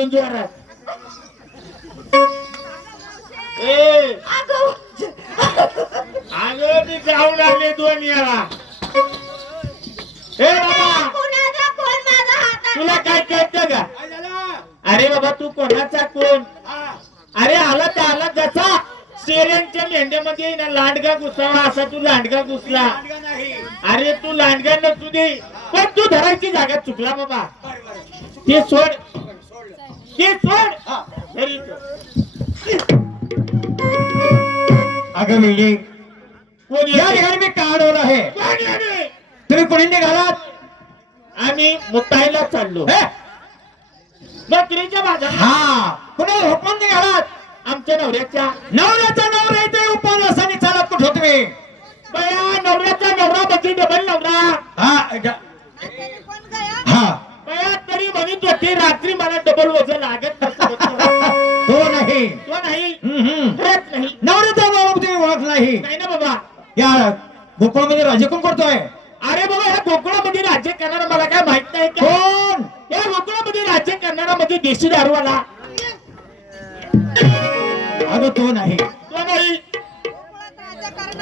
अजून जोरात. ए अगं मी जाऊन आले 2 वेळा. ए बाबा तुला काय कळतं का? अरे बाबा तू कोणाचा कोण? अरे आला तर आला जसा शेऱ्यांच्या मेंढ्यामध्ये ना लांडगा घुसावा असा तू लांडगा घुसला. अरे तू लांडगा नसू दे पण तू धरायची जागा चुकला बाबा. ते सोड ते सोड. अगं वेळी कोण या ठिकाणी मी का अडवलं आहे? तुम्ही कोणी निघालात? आम्ही मुतायला चाललो बकरीच्या बाजारात. हा कुणी हुकूम निघालात? आमच्या नवऱ्याच्या नवरा इथे उपवासाने चालत कुठं तुम्ही? बया नवऱ्याचा नवरा म्हणजे डबल नवरा. हा बया तरी म्हणत होती रात्री मला डबल वजन लागत नसतं. तो नाही तो नाही खरंच नाही नवऱ्याचा बाबा तुम्ही ओळख नाही नाही ना बाबा. या गोकुळमध्ये राज्य कोण करतोय? अरे बाबा ह्या गोकुळामध्ये राज्य करणारा मला काय माहित नाही का? कोण? या गोकुळामध्ये राज्य करणारा म्हणजे देशी दारूवाला. अगं तो नाही